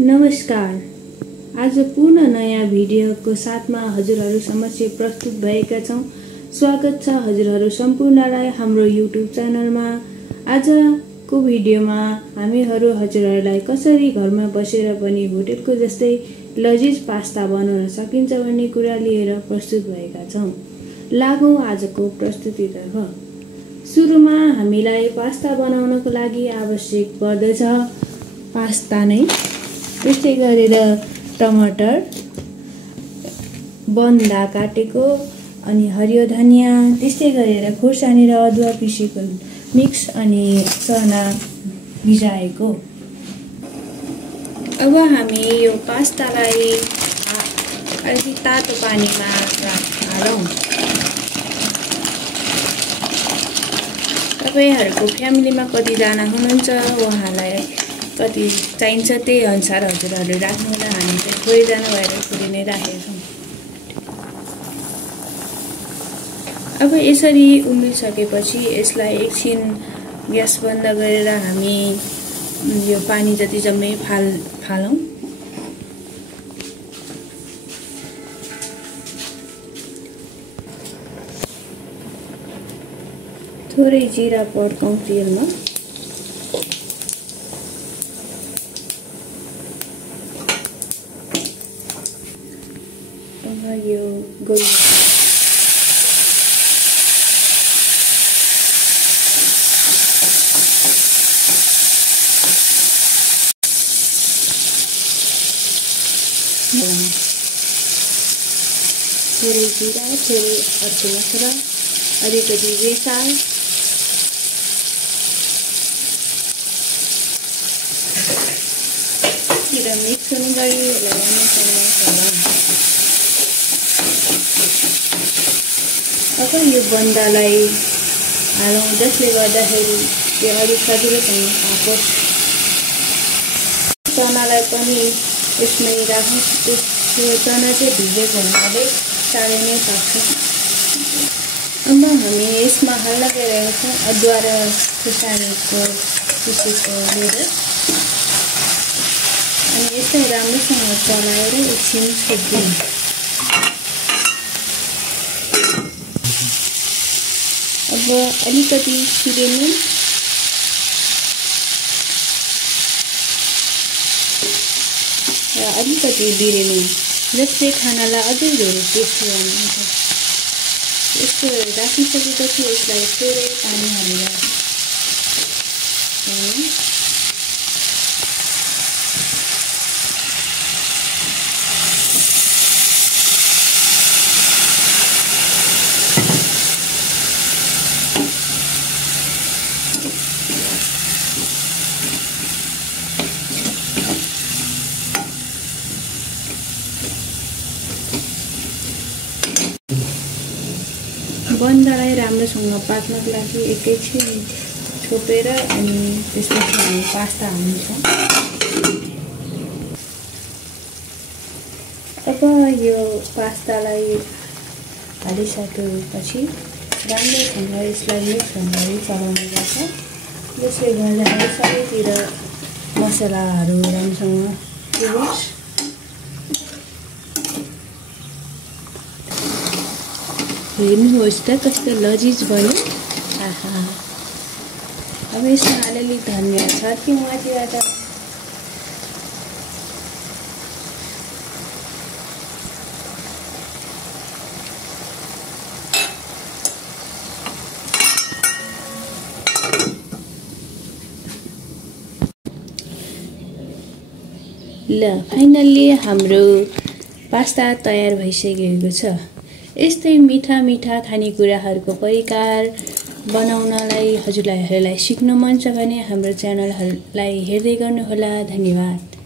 नमस्कार। आज पुनः नयाँ भिडियोको साथमा हजुरहरू समक्ष प्रस्तुत भएका छौं। स्वागत छ हजुरहरू सम्पूर्णलाई हाम्रो युट्युब च्यानलमा। आजको भिडियोमा हामीहरू हजुरहरूलाई कसरी घरमा बसेर पनि होटलको जस्तै लजिज पास्ता बनाउन सकिन्छ भन्ने कुरा लिएर प्रस्तुत भएका छौं। लागौं आजको प्रस्तुतितर्फ। सुरुमा हामीलाई पास्ता बनाउनको लागि आवश्यक पर्दछ पास्ता नै। त्यस्तै गरेर टमाटर, बन्दा काटेको, अनि हरियो धनिया, त्यस्तै गरेर खुर्सानी र अदुवा पिसेको मिक्स अनि चना भिजाएको। अब हामी यो पास्तालाई अलिकति तातो पानीमा हालौं। तपाईहरुको फ्यामिलीमा कतिजना हुनुहुन्छ उहाँलाई कति चाहिन्छ त्यही अनुसार हजुरहरूले राख्नु होला। हामी चाहिँ थोरैजना भएर यसरी नै राखेका छौं। अब यसरी उम्लिसकेपछि यसलाई एकछिन ग्यास बन्द गरेर हामी यो पानी जति जम्मै फालौं। थोरै जिरा पड्काउँ तेलमा। यो गोल थोरै जिरा, थोरै अर्को मसला, अलिकति बेसार, मिक्स हुनु गरी अब यो बन्दालाई हालौं जसले गर्दाखेरि यो अलिक सजिलोसँग पाकोस्। चनालाई पनि यसमै राखौँ। त्यो चना चाहिँ भिजेको हुनाले चाँडै नै पाक्छ। अब हामी यसमा हाल्न गइरहेका छौँ अदुवा र खुर्सानीको पिसेको लेदो। अनि यसलाई राम्रोसँग चलाएर एकछिन छोड्दियौँ। अब अलिकति सिरेनी र अलिकति बिरेनी जसले खानालाई अझै धेरै टेस्टी बनाउँछ। यस्तो राखिसकेपछि यसलाई थोरै पानी हालेर बन्दालाई राम्रोसँग पाक्नको लागि एकैछिन छोपेर अनि त्यसपछि हामी पास्ता हाल्छौँ। अब यो पास्तालाई हालिसकेपछि राम्रोसँग यसलाई मिक्स हुँदै चलाउनु पर्छ। जसले गर्दाखेरि सबैतिर मसलाहरू राम्रोसँग पुगोस्। हेर्नुहोस् त कस्तो लजिज बन्यो। आहा, अब यसमा अलिअलि धनिया छर्क्यौँ माथिबाट। ल फाइनल्ली हाम्रो पास्ता तयार भइसकेको छ। यस्तै मिठा मिठा खानेकुराहरूको परिकार बनाउनलाई हजुरहरूलाई सिक्नु मन छ भने हाम्रो च्यानलहरूलाई हेर्दै गर्नुहोला। धन्यवाद।